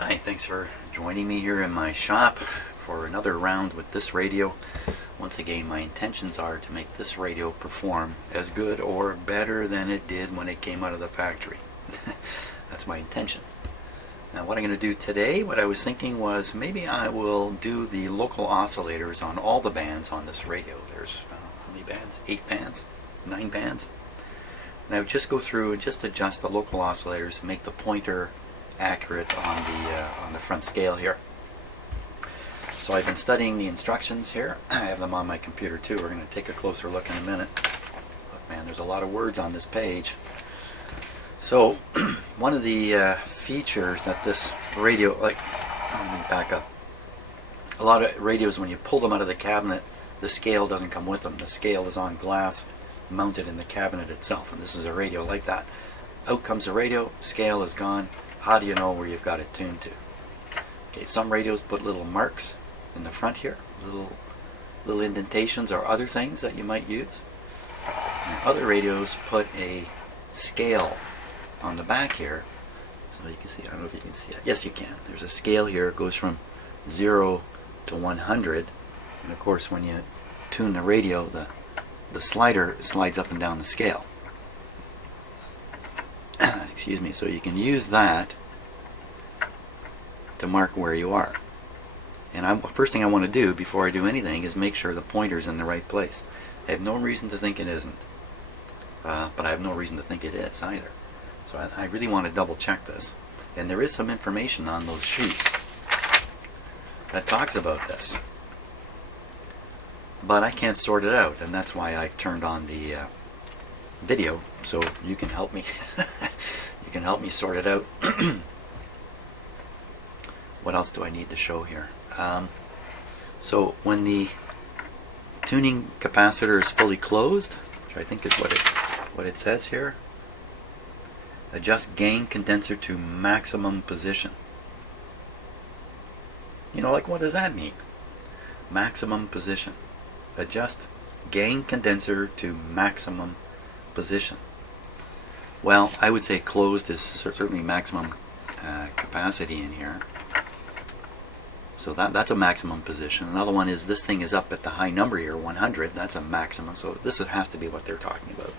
Hi, thanks for joining me here in my shop for another round with this radio. Once again, my intentions are to make this radio perform as good or better than it did when it came out of the factory. That's my intention. Now what I'm going to do today, what I was thinking was maybe I will do the local oscillators on all the bands on this radio. There's how many bands? 8 bands? 9 bands? And I would just go through and just adjust the local oscillators, make the pointer accurate on the front scale here. So I've been studying the instructions here. I have them on my computer too. We're going to take a closer look in a minute. But man, there's a lot of words on this page. So one of the features that this radio, let me back up. A lot of radios, when you pull them out of the cabinet, the scale doesn't come with them. The scale is on glass mounted in the cabinet itself, and this is a radio like that. Out comes the radio, scale is gone. How do you know where you've got it tuned to? Okay, some radios put little marks in the front here, little indentations or other things that you might use. And other radios put a scale on the back here, so you can see. I don't know if you can see it. Yes, you can. There's a scale here. It goes from 0 to 100, and of course, when you tune the radio, the slider slides up and down the scale. Excuse me. So you can use that to mark where you are. And first thing I want to do before I do anything is make sure the pointer's in the right place. I have no reason to think it isn't, but I have no reason to think it is either. So I really want to double check this. And there is some information on those sheets that talks about this, but I can't sort it out, and that's why I've turned on the video, so you can help me. You can help me sort it out. What else do I need to show here? So when the tuning capacitor is fully closed, which I think is what it says here, adjust gain condenser to maximum position. You know, like, what does that mean? Maximum position. Adjust gain condenser to maximum position. Well, I would say closed is certainly maximum capacity in here. So that's a maximum position. Another one is this thing is up at the high number here, 100. That's a maximum. So this has to be what they're talking about.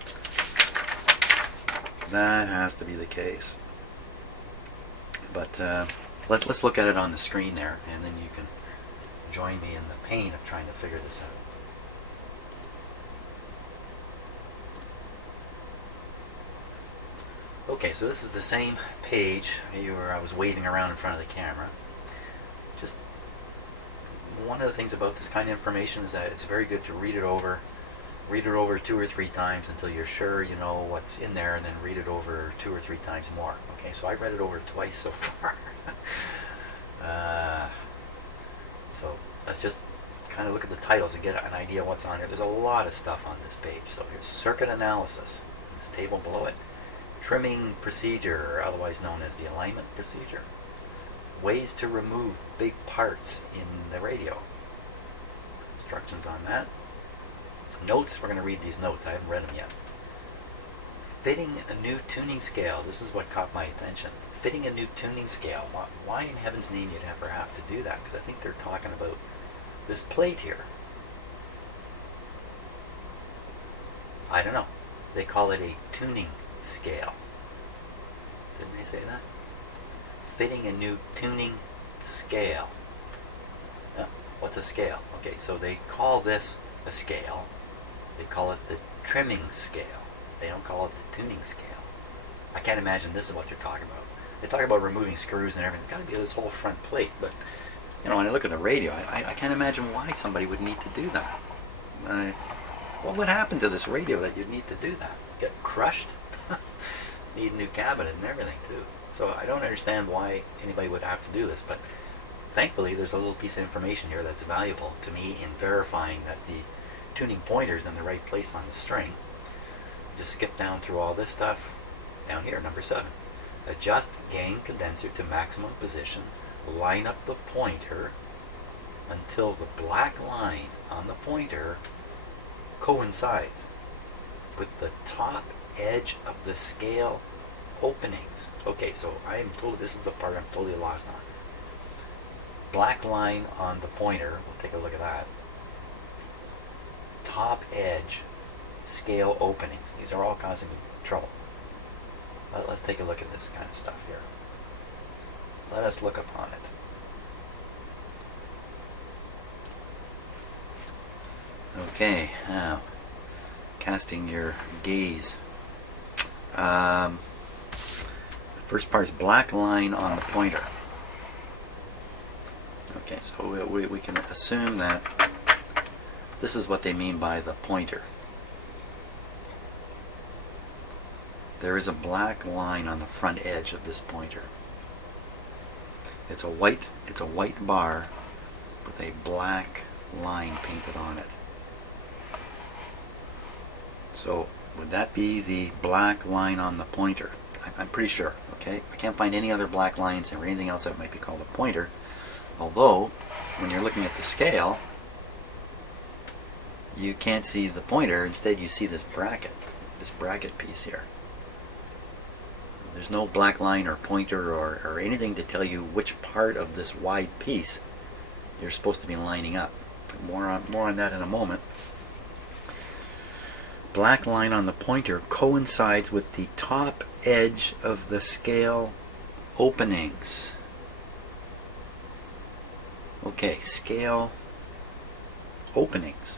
That has to be the case. But let's look at it on the screen there, and then you can join me in the pain of trying to figure this out. Okay, so this is the same page where I was waving around in front of the camera. Just one of the things about this kind of information is that it's very good to read it over 2 or 3 times until you're sure you know what's in there, and then read it over 2 or 3 times more. Okay, so I've read it over twice so far. So let's just kind of look at the titles and get an idea what's on here. There's a lot of stuff on this page. So here's circuit analysis, this table below it. Trimming procedure, otherwise known as the alignment procedure. Ways to remove big parts in the radio. Instructions on that. Notes, we're going to read these notes. I haven't read them yet. Fitting a new tuning scale. This is what caught my attention. Fitting a new tuning scale. Why in heaven's name you'd ever have to do that? Because I think they're talking about this plate here. I don't know. They call it a tuning scale. Didn't they say that? Fitting a new tuning scale. What's a scale? Okay, so they call this a scale. They call it the trimming scale. They don't call it the tuning scale. I can't imagine this is what they're talking about. They talk about removing screws and everything. It's got to be this whole front plate, but you know, when I look at the radio, I can't imagine why somebody would need to do that. What would happen to this radio that you'd need to do that? Get crushed? Need a new cabinet and everything too. So I don't understand why anybody would have to do this, but thankfully there's a little piece of information here that's valuable to me in verifying that the tuning pointer's in the right place on the string. Just skip down through all this stuff. Down here, number 7. Adjust gain condenser to maximum position. Line up the pointer until the black line on the pointer coincides with the top edge of the scale openings. Okay, so this is the part I'm totally lost on. Black line on the pointer, we'll take a look at that. Top edge, scale openings. These are all causing me trouble. Let's take a look at this kind of stuff here. Let us look upon it. Okay, now, casting your gaze. First part is black line on the pointer. Okay, so we can assume that this is what they mean by the pointer. There is a black line on the front edge of this pointer. It's a white bar with a black line painted on it. So would that be the black line on the pointer? I'm pretty sure. Okay, I can't find any other black lines or anything else that might be called a pointer. Although, when you're looking at the scale, you can't see the pointer. Instead, you see this bracket piece here. There's no black line or pointer or anything to tell you which part of this wide piece you're supposed to be lining up. More on that in a moment. Black line on the pointer coincides with the top edge of the scale openings. Okay, scale openings.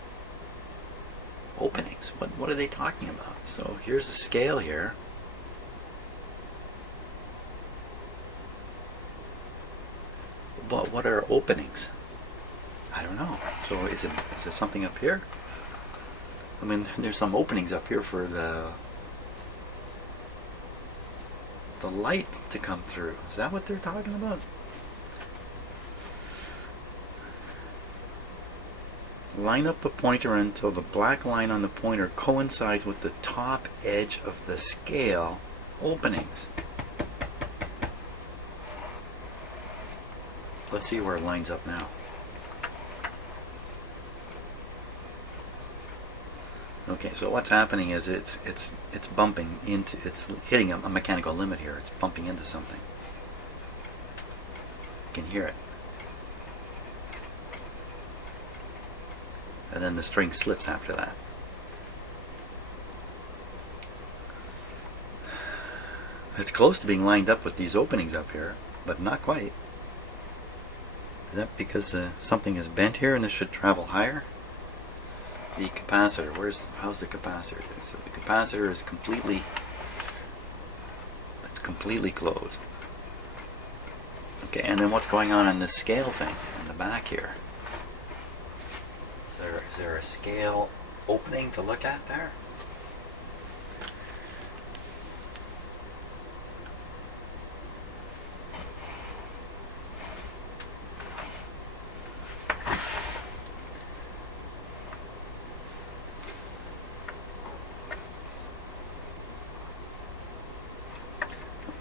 Openings. What are they talking about? So here's the scale here. But what are openings? I don't know. So is it something up here? I mean, there's some openings up here for the light to come through. Is that what they're talking about? Line up the pointer until the black line on the pointer coincides with the top edge of the scale openings. Let's see where it lines up now. Okay, so what's happening is it's bumping into, it's hitting a mechanical limit here. It's bumping into something. You can hear it. And then the string slips after that. It's close to being lined up with these openings up here, but not quite. Is that because something is bent here and this should travel higher? The capacitor, how's the capacitor? So the capacitor is completely closed. Okay, and then what's going on in this scale thing in the back here? Is there a scale opening to look at there?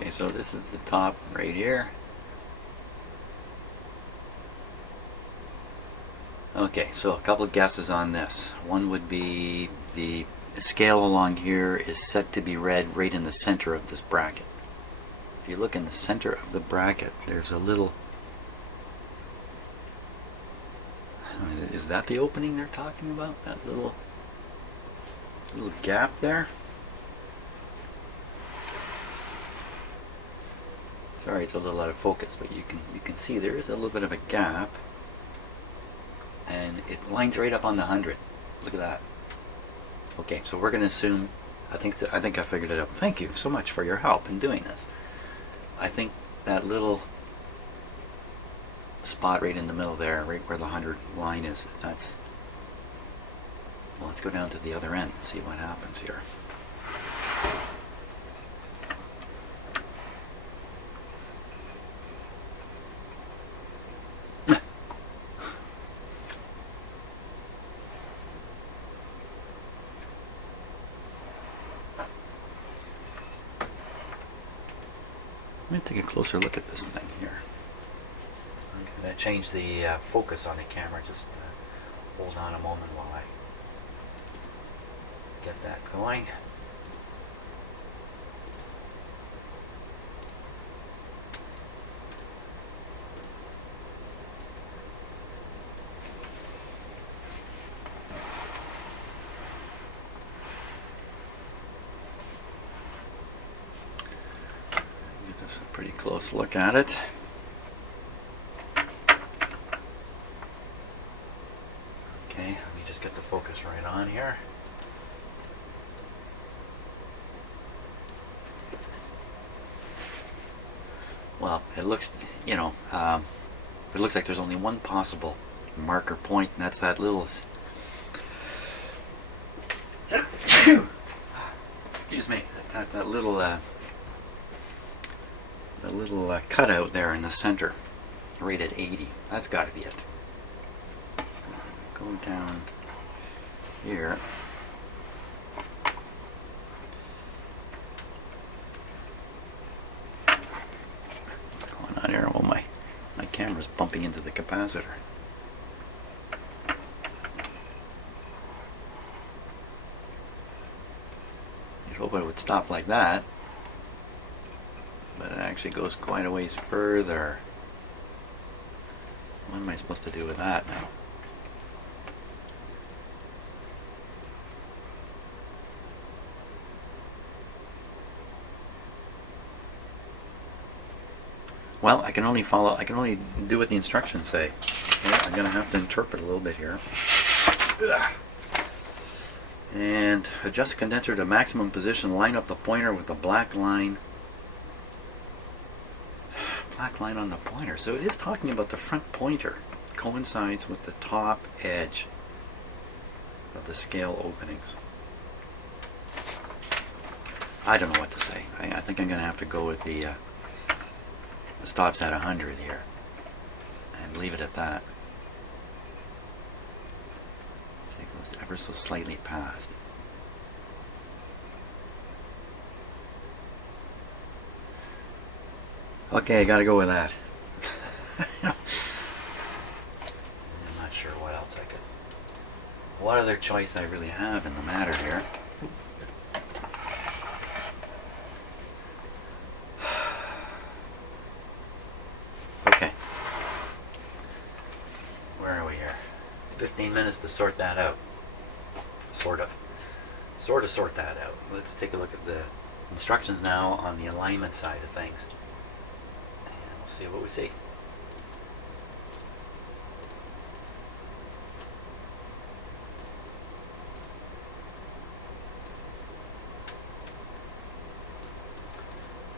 Okay, so this is the top right here. Okay, so a couple of guesses on this. One would be the scale along here is set to be read right in the center of this bracket. If you look in the center of the bracket, there's a little... Is that the opening they're talking about? That little gap there? Sorry, it's a little out of focus, but you can see there is a little bit of a gap, and it lines right up on the 100. Look at that. Okay, so we're going to assume. I think I figured it out. Thank you so much for your help in doing this. I think that little spot right in the middle there, right where the 100 line is, that's. Well, let's go down to the other end and see what happens here. Let me take a closer look at this thing here. I'm going to change the focus on the camera. Just hold on a moment while I get that going. Pretty close look at it. Okay, let me just get the focus right on here. Well, it looks, you know, it looks like there's only one possible marker point, and that's that little, excuse me, that little cutout there in the center, right at 80. That's got to be it. Go down here. What's going on here? Well, my camera's bumping into the capacitor. You'd hope it would stop like that, but it actually goes quite a ways further. What am I supposed to do with that now? Well, I can only do what the instructions say. Yeah, I'm going to have to interpret a little bit here. And adjust the condenser to maximum position. Line up the pointer with the black line. Black line on the pointer. So it is talking about the front pointer. Coincides with the top edge of the scale openings. I don't know what to say. I think I'm going to have to go with the stops at 100 here and leave it at that. So it goes ever so slightly past. Okay, I gotta go with that. I'm not sure what else I could. What other choice I really have in the matter here? Okay. Where are we here? 15 minutes to sort that out. Sort of sort that out. Let's take a look at the instructions now on the alignment side of things. And we'll see what we see.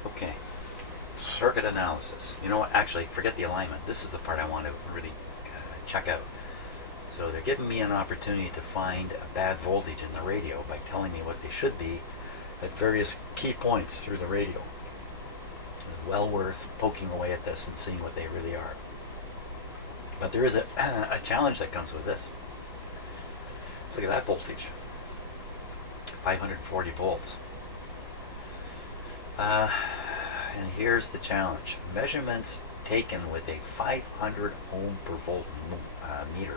Okay. Circuit analysis. You know what? Actually, forget the alignment. This is the part I want to really check out. So they're giving me an opportunity to find a bad voltage in the radio by telling me what they should be at various key points through the radio. It's well worth poking away at this and seeing what they really are. But there is a challenge that comes with this. Look at that voltage. 540 volts. And here's the challenge. Measurements taken with a 500 ohm per volt meter.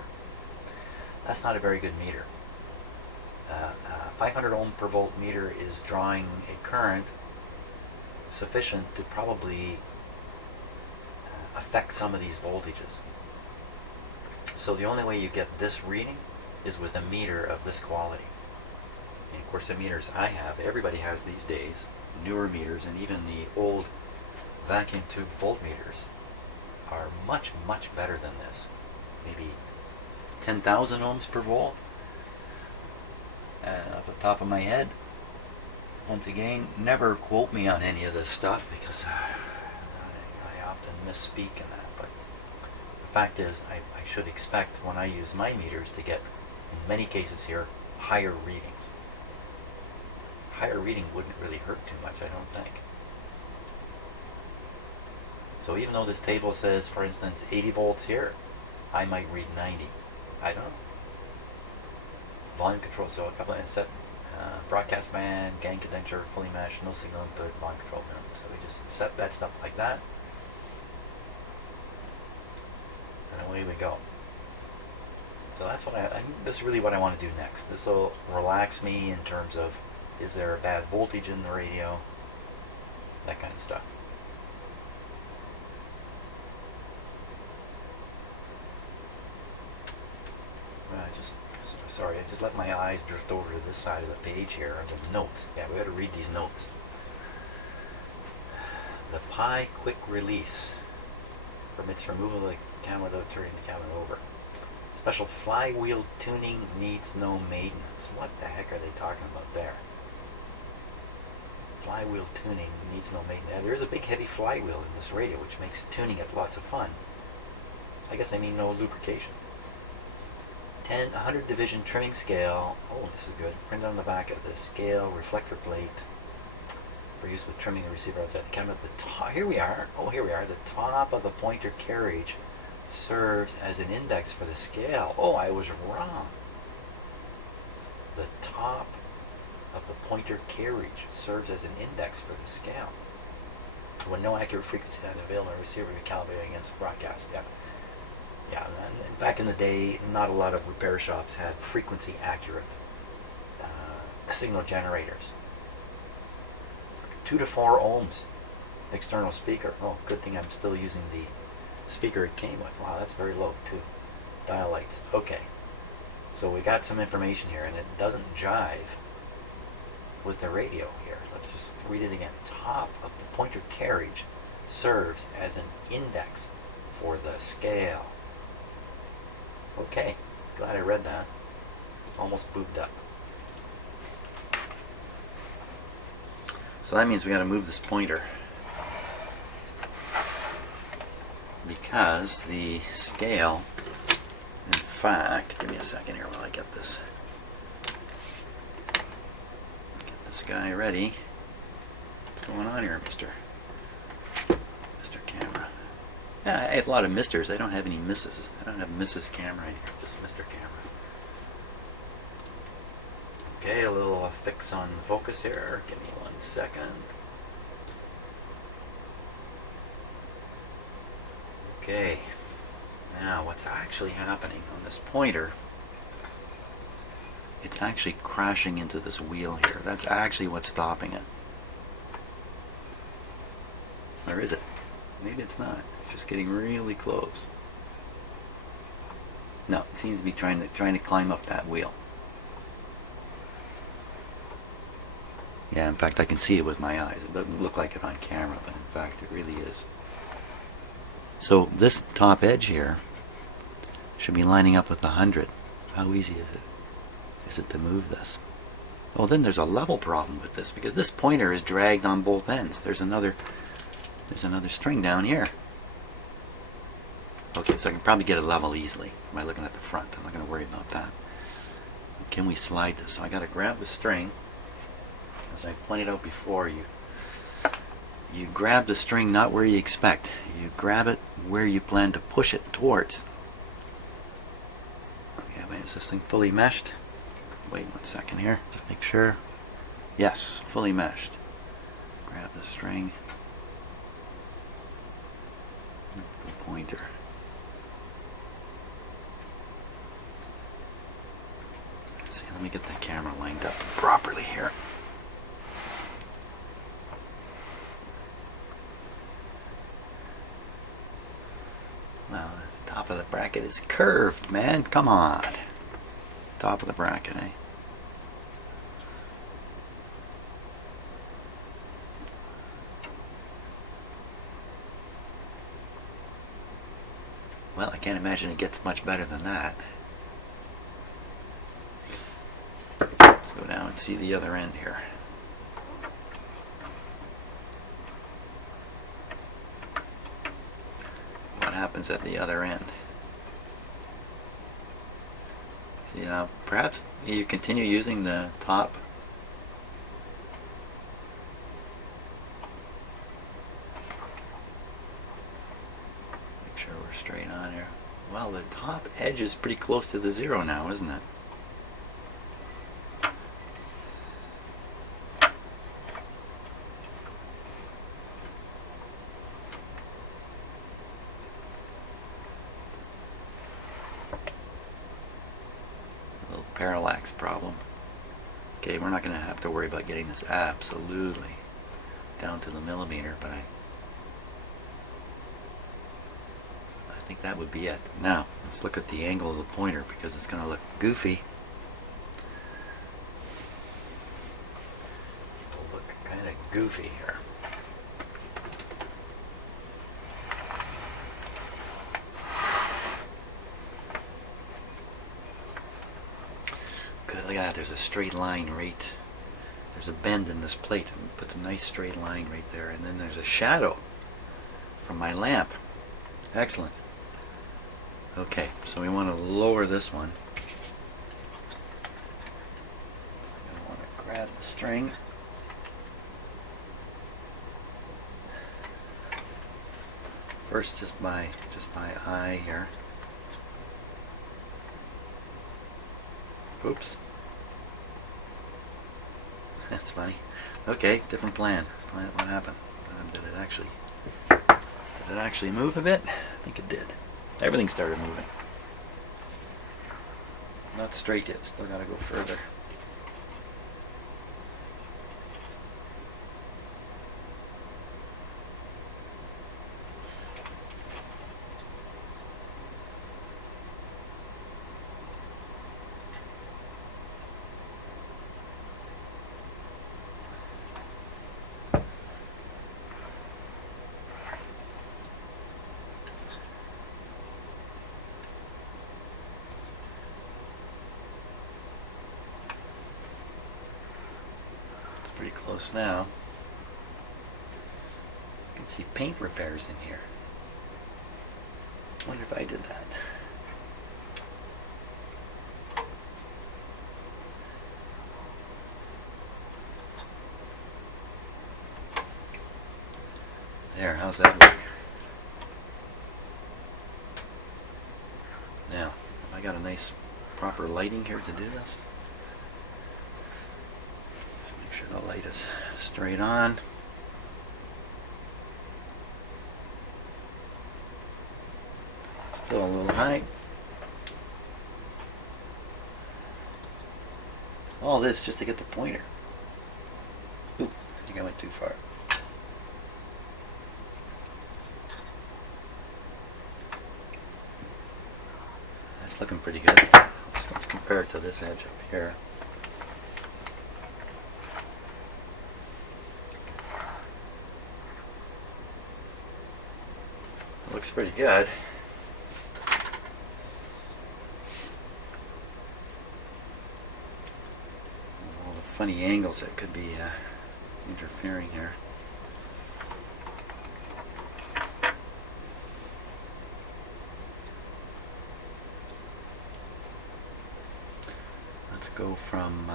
That's not a very good meter. 500 ohm per volt meter is drawing a current sufficient to probably affect some of these voltages. So the only way you get this reading is with a meter of this quality. And of course the meters I have, everybody has these days, newer meters, and even the old vacuum tube voltmeters are much, much better than this. Maybe 10,000 ohms per volt. Off the top of my head, once again, never quote me on any of this stuff because I often misspeak in that. But the fact is, I should expect when I use my meters to get, in many cases here, higher readings. Higher reading wouldn't really hurt too much, I don't think. So even though this table says, for instance, 80 volts here, I might read 90. I don't know. Volume control, so a couple of set, broadcast band, gain condenser, fully meshed, no signal input, volume control minimum. So we just set that stuff like that. And away we go. So that's what I think this is really what I want to do next. This will relax me in terms of, is there a bad voltage in the radio? That kind of stuff. Sorry, I just let my eyes drift over to this side of the page here under the notes. Yeah, we got to read these notes. The PYE quick release permits removal of the camera without turning the camera over. Special flywheel tuning needs no maintenance. What the heck are they talking about there? Flywheel tuning needs no maintenance. There's a big heavy flywheel in this radio, which makes tuning it lots of fun. I guess I mean no lubrication. 100 division trimming scale. Oh, this is good. Printed on the back of the scale reflector plate for use with trimming the receiver outside the camera. The top, here we are. Oh, here we are. The top of the pointer carriage serves as an index for the scale. Oh, I was wrong. The top of the pointer carriage serves as an index for the scale. When no accurate frequency is available, the receiver will be calibrated against the broadcast. Yeah. Yeah, back in the day, not a lot of repair shops had frequency accurate signal generators. 2 to 4 ohms external speaker. Oh, good thing I'm still using the speaker it came with. Wow, that's very low too. Dial lights. Okay, so we got some information here, and it doesn't jive with the radio here. Let's just read it again. Top of the pointer carriage serves as an index for the scale. Okay, glad I read that. Almost booped up. So that means we got to move this pointer, because the scale, in fact, give me a second here while I get this guy ready. What's going on here, Mr. Camera? Yeah, I have a lot of misters. I don't have any misses. I don't have Mrs. Camera here, just Mr. Camera. Okay, a little fix on focus here. Give me 1 second. Okay, now what's actually happening on this pointer, it's actually crashing into this wheel here. That's actually what's stopping it. Or is it? Maybe it's not. It's just getting really close. No, it seems to be trying to climb up that wheel. Yeah, in fact I can see it with my eyes. It doesn't look like it on camera, but in fact it really is. So this top edge here should be lining up with the 100. How easy is it? Is it to move this? Oh, then there's a level problem with this, because this pointer is dragged on both ends. There's another string down here. Okay, so I can probably get it level easily by looking at the front. I'm not going to worry about that. Can we slide this? So I got to grab the string. As I pointed out before, you grab the string not where you expect. You grab it where you plan to push it towards. Okay, wait, is this thing fully meshed? Wait 1 second here, just make sure. Yes, fully meshed. Grab the string. The pointer. Let's see, let me get the camera lined up properly here. Well, the top of the bracket is curved, man. Come on. Top of the bracket, eh? Well, I can't imagine it gets much better than that. Let's go down and see the other end here. What happens at the other end? You know, perhaps you continue using the top. Make sure we're straight on here. Well, the top edge is pretty close to the 0 now, isn't it? Parallax problem. Okay, we're not going to have to worry about getting this absolutely down to the millimeter, but I think that would be it. Now, let's look at the angle of the pointer, because it's going to look goofy. It'll look kind of goofy here. Look at that, there's a straight line right, there's a bend in this plate, and it puts a nice straight line right there, and then there's a shadow from my lamp. Excellent. Okay, so we want to lower this one. I want to grab the string. First, just my eye here. Oops. That's funny. Okay, different plan. What happened? Did it actually move a bit? I think it did. Everything started moving. Not straight yet. Still got to go further. Pretty close now. You can see paint repairs in here. I wonder if I did that. There, how's that look? Now, have I got a nice proper lighting here to do this? Make sure the light is straight on. Still a little high. All this just to get the pointer. Oop, I think I went too far. That's looking pretty good. Let's compare it to this edge up here. Looks pretty good. All the funny angles that could be interfering here. Let's go from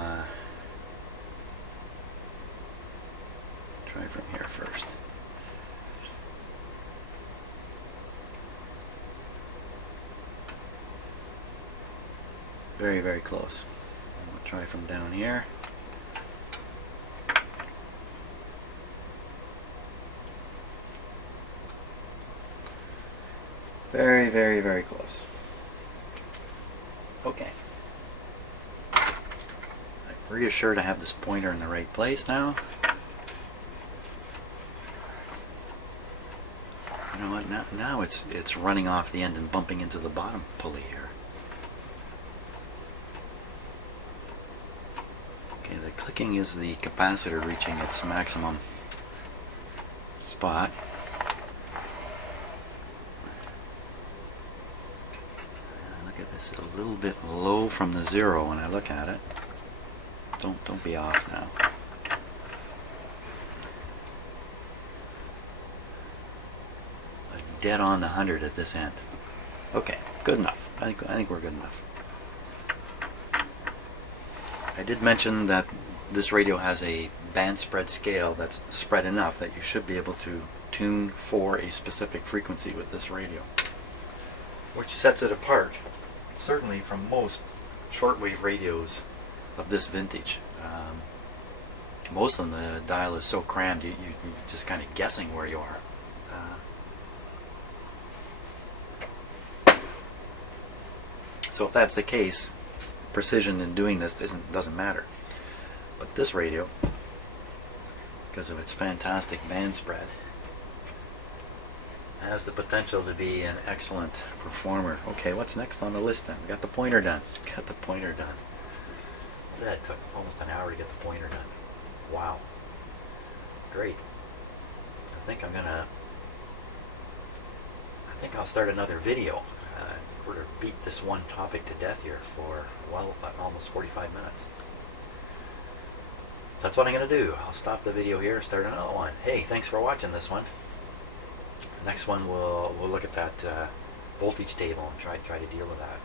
try from here first. Very, very close. I'm going to try from down here. Very, very, very close. Okay. I'm reassured I have this pointer in the right place now. You know what? Now it's running off the end and bumping into the bottom pulley here. Okay, the clicking is the capacitor reaching its maximum spot. Look at this, a little bit low from the zero when I look at it. Don't be off now. But it's dead on the 100 at this end. Okay, good enough. I think we're good enough. I did mention that this radio has a band spread scale that's spread enough that you should be able to tune for a specific frequency with this radio, which sets it apart, certainly from most shortwave radios of this vintage. Most of them, the dial is so crammed, you're just kind of guessing where you are. So if that's the case, precision in doing this doesn't matter. But this radio, because of its fantastic band spread, has the potential to be an excellent performer. Okay, what's next on the list then? We got the pointer done. Got the pointer done. That took almost an hour to get the pointer done. Wow. Great. I think I'll start another video. We're beat this one topic to death here for, well, almost 45 minutes. That's what I'm going to do. I'll stop the video here and start another one. Hey, thanks for watching this one. Next one we'll look at that voltage table and try to deal with that.